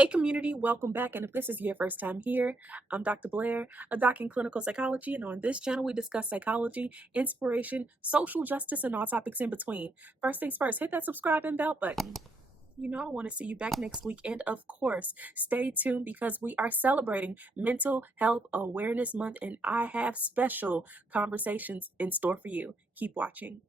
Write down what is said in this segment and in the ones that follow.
Hey community, welcome back. And if this is your first time here, I'm Dr. Blaire, a doc in clinical psychology. And on this channel, we discuss psychology, inspiration, social justice, and all topics in between. First things first, hit that subscribe and bell button. I want to see you back next week. And of course, stay tuned because we are celebrating Mental Health Awareness Month. And I have special conversations in store for you. Keep watching.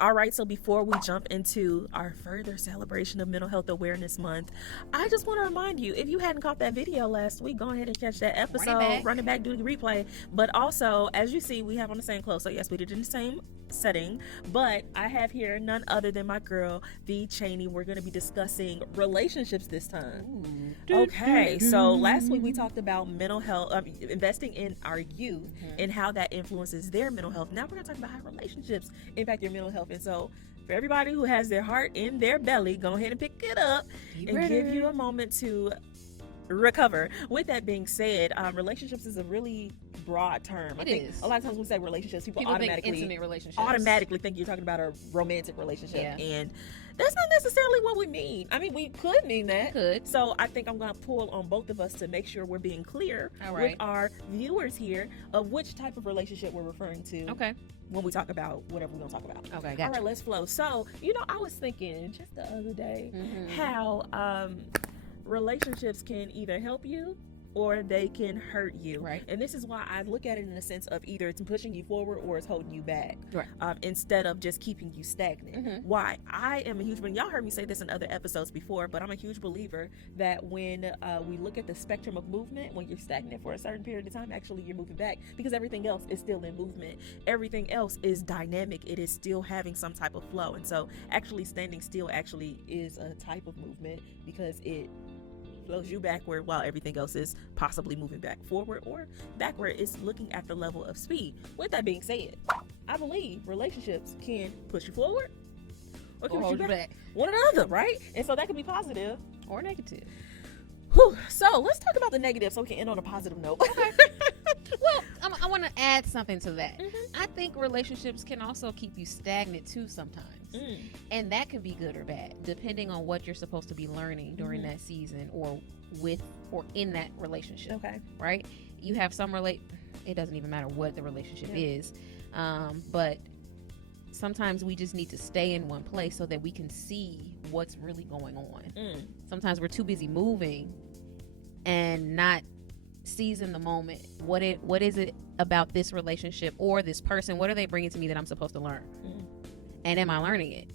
All right, so before we jump into our further celebration of Mental Health Awareness Month, I just want to remind you, if you hadn't caught that video last week, go ahead and catch that episode, run it back, do the replay. But also, as you see, we have on the same clothes. So yes, we did it in the same setting, but I have here none other than my girl, V.Chaney. We're going to be discussing relationships this time. Okay, so last week we talked about mental health, investing in our youth and how that influences their mental health. Now we're going to talk about how relationships impact your mental health. And so for everybody who has their heart in their belly, go ahead and pick it up and give you a moment to recover. With that being said, relationships is a really broad term. I think a lot of times when we say relationships, people automatically think intimate relationships. Automatically think you're talking about a romantic relationship, and that's not necessarily what we mean. I mean, we could mean that. So I think I'm going to pull on both of us to make sure we're being clear with our viewers here of which type of relationship we're referring to. When we talk about whatever we're going to talk about. Okay, gotcha. All right, let's flow. So, I was thinking just the other day how relationships can either help you or they can hurt you. And this is why I look at it in the sense of either it's pushing you forward or it's holding you back, instead of just keeping you stagnant. Why? I am a huge believer, y'all heard me say this in other episodes before, but I'm a huge believer that when we look at the spectrum of movement, when you're stagnant for a certain period of time, actually you're moving back because everything else is still in movement. Everything else is dynamic. It is still having some type of flow. And so actually standing still actually is a type of movement because it flows you backward while everything else is possibly moving back forward or backward. It's looking at the level of speed. With that being said, I believe relationships can push you forward or can push you back. One or the other, right? And so that can be positive or negative. So let's talk about the negative so we can end on a positive note. Well, I want to add something to that. I think relationships can also keep you stagnant too sometimes. And that can be good or bad, depending on what you're supposed to be learning during that season or with or in that relationship. Right? You have some it doesn't even matter what the relationship is. But sometimes we just need to stay in one place so that we can see what's really going on. Sometimes we're too busy moving and not seizing the moment. What is it about this relationship or this person? What are they bringing to me that I'm supposed to learn? And am I learning it?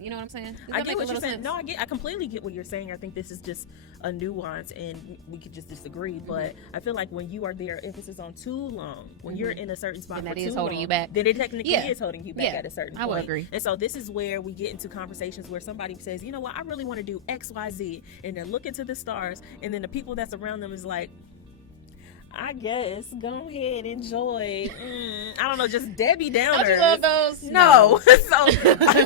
You know what I'm saying? I get what you're saying. No, I completely get what you're saying. I think this is just a nuance and we could just disagree. But I feel like when you are there, emphasis on too long, when you're in a certain spot and that for is too holding long, you back. Then it technically is holding you back at a certain point. I would agree. And so this is where we get into conversations where somebody says, you know what, I really want to do X, Y, Z. And they're looking to the stars. And then the people that's around them is like, I guess go ahead, enjoy. I don't know, just Debbie Downers. Don't you love those? No. So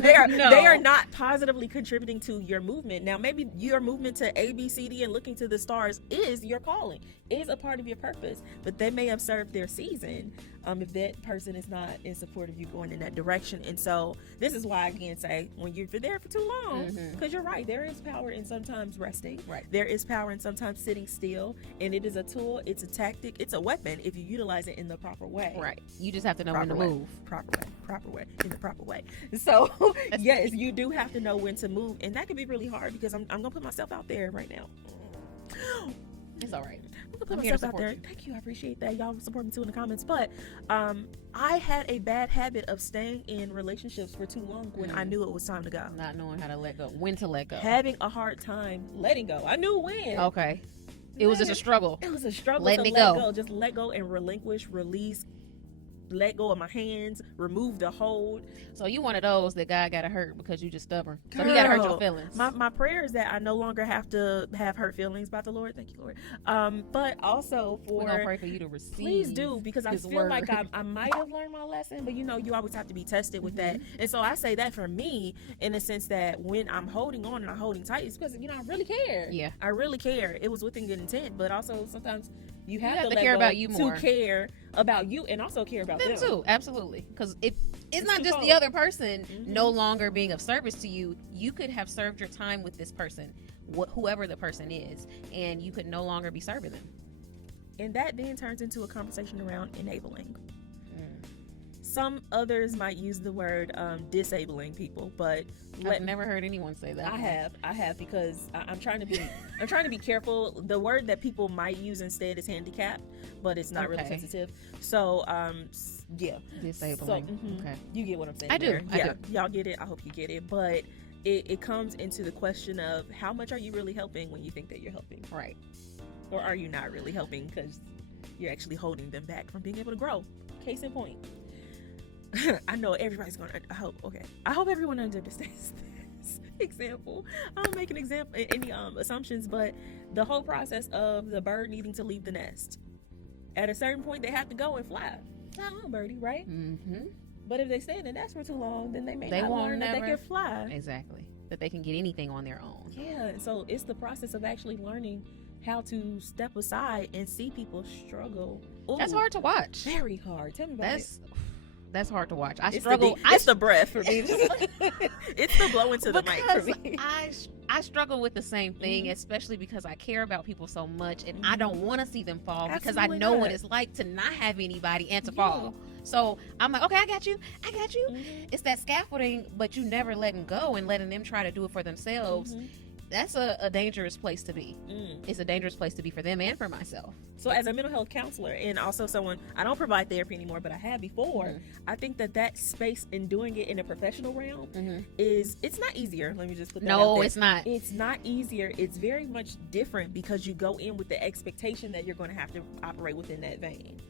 they are not positively contributing to your movement. Now, maybe your movement to A, B, C, D, and looking to the stars is your calling, is a part of your purpose. But they may have served their season if that person is not in support of you going in that direction. And so this is why I again say when you're there for too long, because you're right, there is power in sometimes resting. There is power in sometimes sitting still, and it is a tool, it's a tactic, it's a weapon if you utilize it in the proper way. You just have to know when to move. Proper way, in the proper way. So yes, you do have to know when to move, and that can be really hard because I'm gonna put myself out there right now. It's all right. I'm here to support you. Thank you. I appreciate that. Y'all support me too in the comments. But I had a bad habit of staying in relationships for too long when I knew it was time to go. Not knowing how to let go. When to let go. Having a hard time letting go. I knew when. Okay. It was just a struggle. It was a struggle letting to it let go. Just let go and relinquish, release. let go of my hands, remove the hold. So you one of those that God got to hurt because you just stubborn. So he got to hurt your feelings. My prayer is that I no longer have to have hurt feelings about the Lord. Thank you, Lord. But also we're gonna pray for you to receive. Please do, because I feel word. like I might have learned my lesson, but you always have to be tested with that. And so I say that for me, in the sense that when I'm holding on and I'm holding tight, it's because I really care. Yeah, I really care. It was within good intent, but also sometimes you have to care about you more, to care about you and also care about them too. Absolutely, because if it's not just the other person no longer being of service to you, you could have served your time with this person, whoever the person is, and you could no longer be serving them. And that then turns into a conversation around enabling. Some others might use the word disabling people, but I've never heard anyone say that. I have because I'm trying to be careful. The word that people might use instead is handicapped, but it's not really sensitive. So yeah, disabling. So, okay, you get what I'm saying. I do. Y'all get it. I hope you get it. But it comes into the question of how much are you really helping when you think that you're helping, right? Or are you not really helping because you're actually holding them back from being able to grow? Case in point. I know everybody's gonna. I hope everyone understands this example. I don't make an example, any assumptions, but the whole process of the bird needing to leave the nest. At a certain point, they have to go and fly. Fly on, birdie, right? Mm-hmm. But if they stay in the nest for too long, then they not learn that they can fly. Exactly. That they can get anything on their own. Yeah. So it's the process of actually learning how to step aside and see people struggle. Ooh, that's hard to watch. Very hard. Tell me about it. That's hard to watch. I it's struggle. It's the breath for me. It's the blow into the mic for me. I struggle with the same thing, especially because I care about people so much, and I don't want to see them fall. Absolutely, because I know what it's like to not have anybody and to fall. So I'm like, okay, I got you. It's that scaffolding, but you never letting go and letting them try to do it for themselves. That's a dangerous place to be. It's a dangerous place to be for them and for myself. So as a mental health counselor and also someone, I don't provide therapy anymore, but I have before. I think that space in doing it in a professional realm it's not easier. Let me just put that out there. It's not. It's not easier. It's very much different because you go in with the expectation that you're going to have to operate within that vein.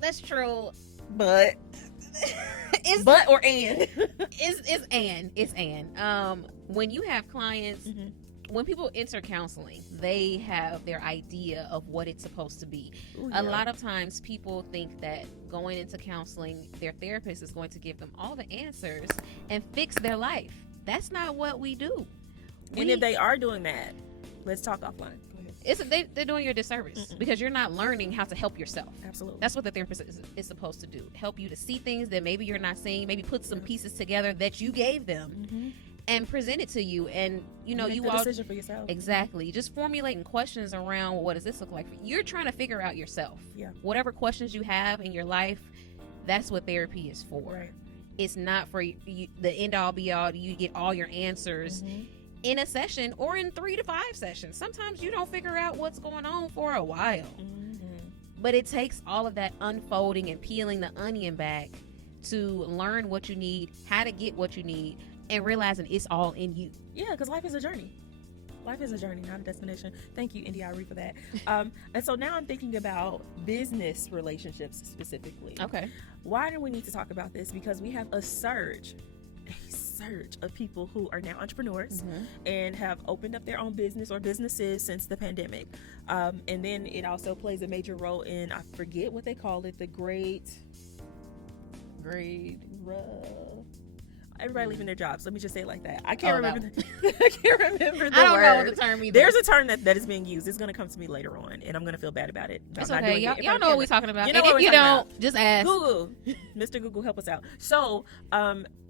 That's true. But it's when you have clients, when people enter counseling, they have their idea of what it's supposed to be. A lot of times people think that going into counseling, their therapist is going to give them all the answers and fix their life. That's not what we do. And if they are doing that, let's talk offline. They're doing you a disservice because you're not learning how to help yourself. Absolutely. That's what the therapist is supposed to do. Help you to see things that maybe you're not seeing, maybe put some pieces together that you gave them and present it to you. And, you make the decision for yourself. Exactly. Just formulating questions around what does this look like? You're trying to figure out yourself. Yeah. Whatever questions you have in your life, that's what therapy is for. Right. It's not for you, the end all be all. You get all your answers in a session or in 3 to 5 sessions. Sometimes you don't figure out what's going on for a while. But it takes all of that unfolding and peeling the onion back to learn what you need, how to get what you need, and realizing it's all in you. Yeah, because life is a journey. Life is a journey, not a destination. Thank you, India Ari, for that. And so now I'm thinking about business relationships specifically. Okay. Why do we need to talk about this? Because we have a surge of people who are now entrepreneurs and have opened up their own business or businesses since the pandemic. And then it also plays a major role in, I forget what they call it, the great everybody leaving their jobs. Let me just say it like that. I can't remember. I can't remember the word. I don't know the term either. There's a term that is being used. It's going to come to me later on, and I'm going to feel bad about it. It's okay. Y'all know what we're talking about. You know and if you don't, just ask. Google. Mr. Google, help us out. So,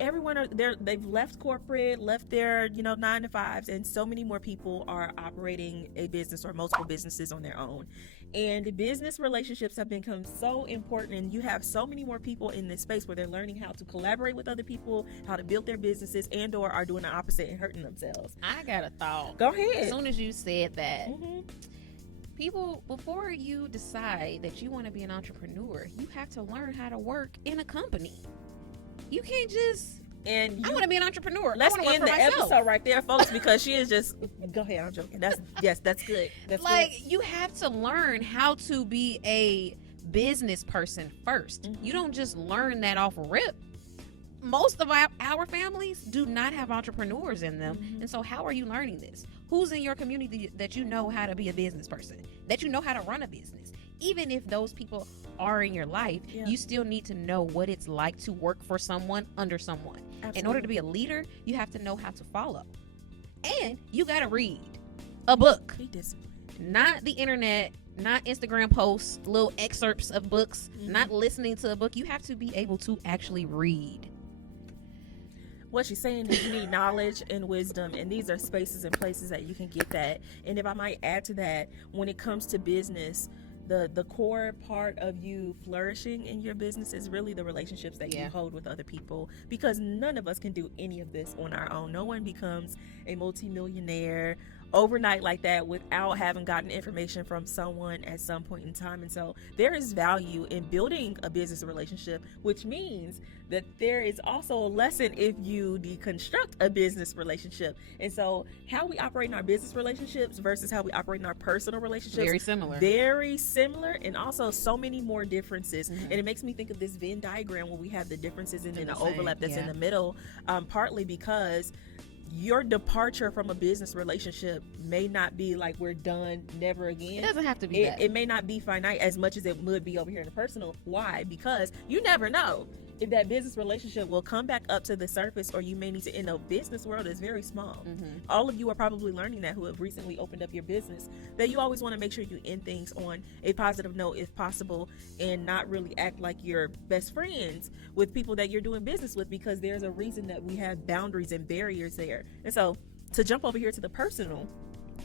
everyone they've left corporate, left their 9 to 5s, and so many more people are operating a business or multiple businesses on their own. And business relationships have become so important, and you have so many more people in this space where they're learning how to collaborate with other people, how to build their businesses, and or are doing the opposite and hurting themselves. I got a thought. Go ahead. As soon as you said that, people, before you decide that you want to be an entrepreneur, you have to learn how to work in a company. You can't just... I want to be an entrepreneur. Let's end the episode right there, folks, because she is just... Go ahead, I'm joking. That's good. That's like, good. You have to learn how to be a business person first. You don't just learn that off rip. Most of our families do not have entrepreneurs in them. And so how are you learning this? Who's in your community that you know how to be a business person, that you know how to run a business? Even if those people are in your life, you still need to know what it's like to work for someone, under someone. Absolutely. In order to be a leader, you have to know how to follow. And you got to read a book. Be disciplined. Not the internet, not Instagram posts, little excerpts of books, not listening to a book. You have to be able to actually read. What she's saying is you need knowledge and wisdom, and these are spaces and places that you can get that. And if I might add to that, when it comes to business, the core part of you flourishing in your business is really the relationships that you hold with other people, because none of us can do any of this on our own. No one becomes a multimillionaire overnight like that without having gotten information from someone at some point in time. And so there is value in building a business relationship, which means that there is also a lesson if you deconstruct a business relationship. And so how we operate in our business relationships versus how we operate in our personal relationships, very similar, and also so many more differences. And it makes me think of this Venn diagram where we have the differences and then the overlap that's in the middle, partly because your departure from a business relationship may not be like we're done, never again. It doesn't have to be that. It may not be finite as much as it would be over here in the personal. Why? Because you never know if that business relationship will come back up to the surface, or you may need to. In the business world, is very small. All of you are probably learning that, who have recently opened up your business, that you always want to make sure you end things on a positive note if possible, and not really act like you're best friends with people that you're doing business with, because there's a reason that we have boundaries and barriers there. And so to jump over here to the personal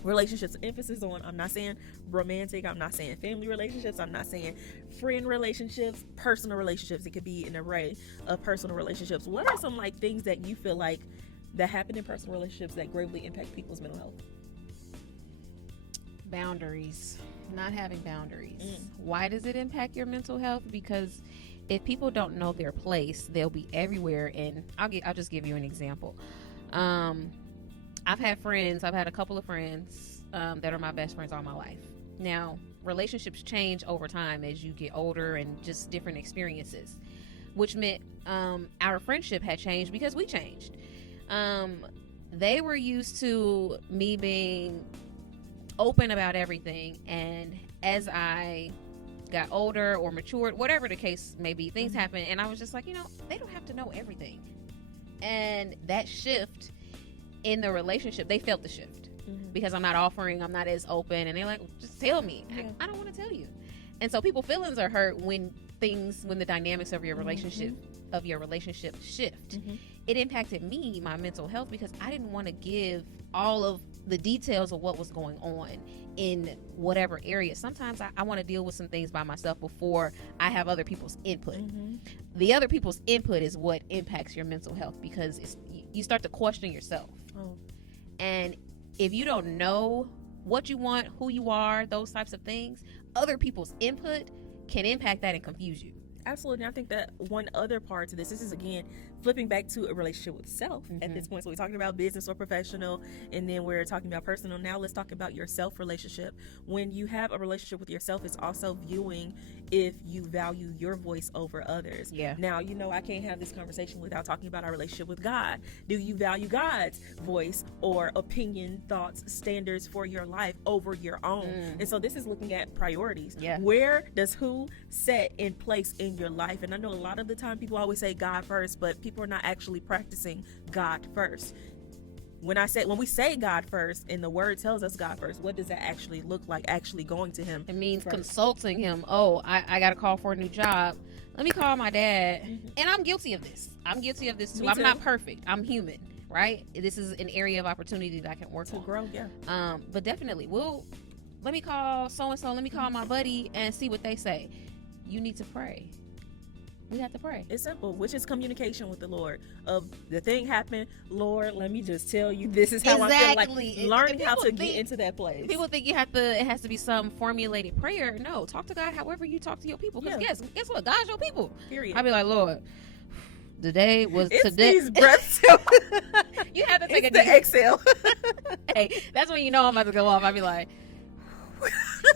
relationships, emphasis on, I'm not saying romantic, I'm not saying family relationships, I'm not saying friend relationships, personal relationships. It could be an array of personal relationships. What are some like things that you feel like that happen in personal relationships that greatly impact people's mental health? Boundaries. Not having boundaries. Why does it impact your mental health? Because if people don't know their place, they'll be everywhere. And I'll just give you an example. I've had a couple of friends that are my best friends all my life. Now, relationships change over time as you get older and just different experiences, which meant our friendship had changed because we changed. They were used to me being open about everything, and as I got older or matured, whatever the case may be, things happen, and I was just like, they don't have to know everything. And that shift in the relationship, they felt the shift because I'm not as open, and they're like, just tell me. I don't want to tell you. And so people's feelings are hurt when the dynamics of your relationship shift. It impacted me, my mental health, because I didn't want to give all of the details of what was going on in whatever area. Sometimes I want to deal with some things by myself before I have other people's input. The other people's input is what impacts your mental health, because you start to question yourself. And if you don't know what you want, who you are, those types of things, other people's input can impact that and confuse you. Absolutely. And I think that one other part to this is again flipping back to a relationship with self at this point. So we're talking about business or professional, and then we're talking about personal. Now let's talk about your self relationship. When you have a relationship with yourself, it's also viewing if you value your voice over others. Now, I can't have this conversation without talking about our relationship with God. Do you value God's voice or opinion, thoughts, standards for your life over your own? And so this is looking at priorities. Where does who set in place in your life? And I know a lot of the time people always say God first, but people are not actually practicing God first. When we say God first and the word tells us God first, what does that actually look like, actually going to him? It means first. Consulting him. I got a call for a new job. Let me call my dad. And I'm guilty of this. Too. I'm not perfect. I'm human, right? This is an area of opportunity that I can work on. To grow, but definitely, let me call so-and-so. Let me call my buddy and see what they say. You need to pray. We have to pray. It's simple, which is communication with the Lord. Of the thing happened, Lord, let me just tell you, this is how I feel. Like learning how to get into that place. People think it has to be some formulated prayer. No, talk to God however you talk to your people. Because guess what? God's your people. Period. I'll be like, Lord, today was today. These breaths. You have to take the exhale. Hey, that's when you know I'm about to go off. I'll be like,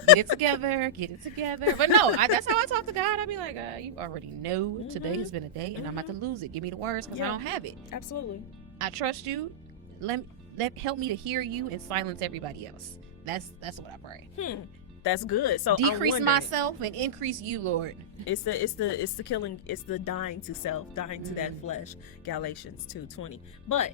Get it together. But no, that's how I talk to God. I be like, you already know today has been a day, and I'm about to lose it. Give me the words, because I don't have it. Absolutely. I trust you. Let help me to hear you and silence everybody else. That's what I pray. That's good. So decrease myself and increase you, Lord. It's the killing. It's the dying to self, dying to that flesh. Galatians 2:20. But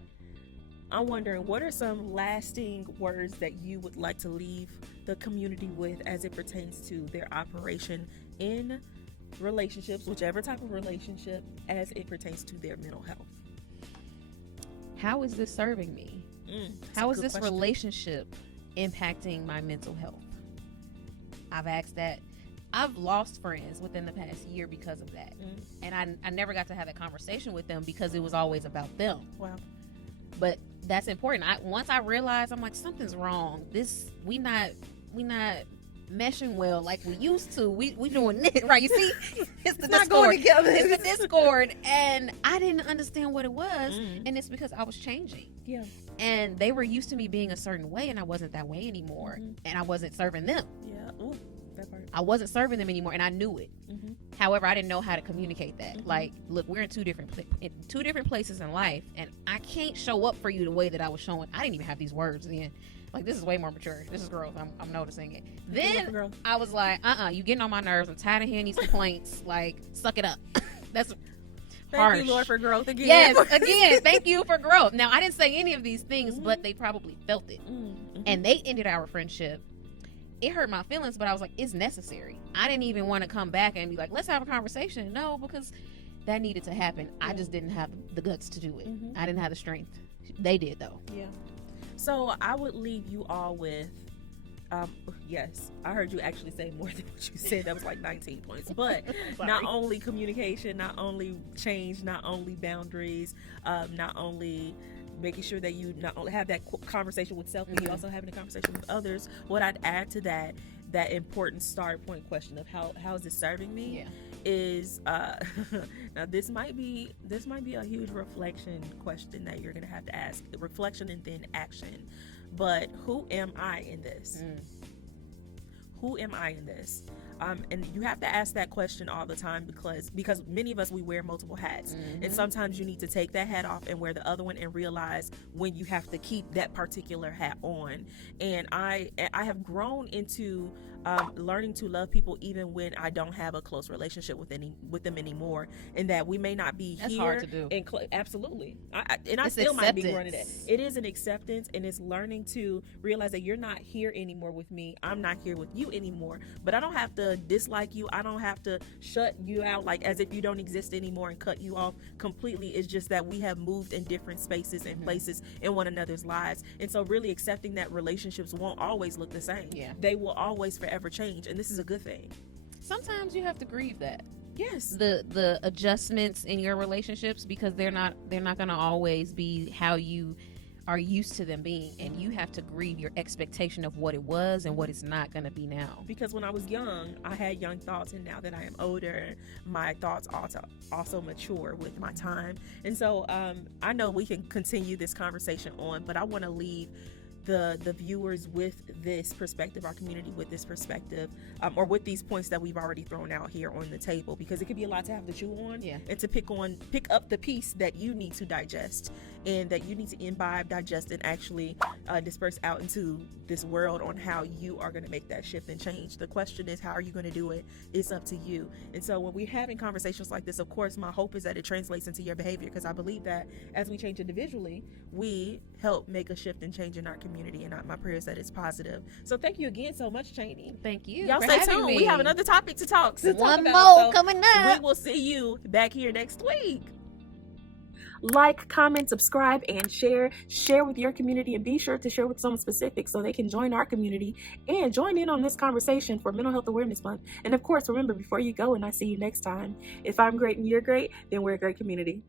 I'm wondering, what are some lasting words that you would like to leave the community with as it pertains to their operation in relationships, whichever type of relationship, as it pertains to their mental health? How is this serving me? How is this relationship impacting my mental health? I've asked that. I've lost friends within the past year because of that. And I never got to have that conversation with them because it was always about them. Wow. But that's important. Once I realized, I'm like, something's wrong. We not meshing well like we used to. We doing this, right? You see, it's the not going together. It's the discord, and I didn't understand what it was, and it's because I was changing. Yeah. And they were used to me being a certain way, and I wasn't that way anymore, and I wasn't serving them. Yeah. Ooh, that part. I wasn't serving them anymore, and I knew it. However, I didn't know how to communicate that. Like, look, we're in two different places in life, and I can't show up for you the way that I was showing. I didn't even have these words then. Like, this is way more mature. This is growth. I'm noticing it. Then I was like, you getting on my nerves. I'm tired of hearing these complaints. Like, suck it up. That's harsh. Thank you, Lord, for growth again. Yes, again, thank you for growth. Now, I didn't say any of these things, but they probably felt it. And they ended our friendship. It hurt my feelings, but I was like, it's necessary. I didn't even want to come back and be like, let's have a conversation. No, because that needed to happen. I just didn't have the guts to do it. I didn't have the strength. They did, though. Yeah. So I would leave you all with, yes, I heard you actually say more than what you said. That was like 19 points. But not only communication, not only change, not only boundaries, not only making sure that you not only have that conversation with self, but you also having a conversation with others. What I'd add to that important start point question of how is this serving me? Is now this might be a huge reflection question that you're gonna have to ask. Reflection and then action. But who am I in this? Who am I in this? And you have to ask that question all the time because many of us, we wear multiple hats, and sometimes you need to take that hat off and wear the other one and realize when you have to keep that particular hat on. And I have grown into learning to love people even when I don't have a close relationship with them anymore, and that we may not be That's here. hard to do. Absolutely. I still might be growing it. It is an acceptance, and it's learning to realize that you're not here anymore with me. I'm not here with you anymore. But I don't have to dislike you. I don't have to shut you out like as if you don't exist anymore and cut you off completely. It's just that we have moved in different spaces and places in one another's lives. And so really accepting that relationships won't always look the same. Yeah. They will always forever change, and this is a good thing. Sometimes you have to grieve that. Yes. The adjustments in your relationships, because they're not going to always be how you are used to them being, and you have to grieve your expectation of what it was and what it's not going to be now. Because when I was young, I had young thoughts, and now that I am older, my thoughts also mature with my time. And so I know we can continue this conversation on, but I want to leave the viewers with this perspective, our community with this perspective, or with these points that we've already thrown out here on the table, because it could be a lot to have to chew on, and to pick up the piece that you need to digest and that you need to imbibe, digest, and actually disperse out into this world on how you are going to make that shift and change. The question is, how are you going to do it? It's up to you. And so when we're having conversations like this, of course, my hope is that it translates into your behavior, because I believe that as we change individually, we help make a shift and change in our community, and my prayer is that it's positive. So thank you again so much, Chaney. Thank you. Y'all stay tuned. We have another topic to talk about. One more coming up. We will see you back here next week. Like, comment, subscribe, and share with your community, and be sure to share with someone specific so they can join our community and join in on this conversation for Mental Health Awareness Month. And of course, remember, before you go, and I see you next time, if I'm great and you're great, then we're a great community.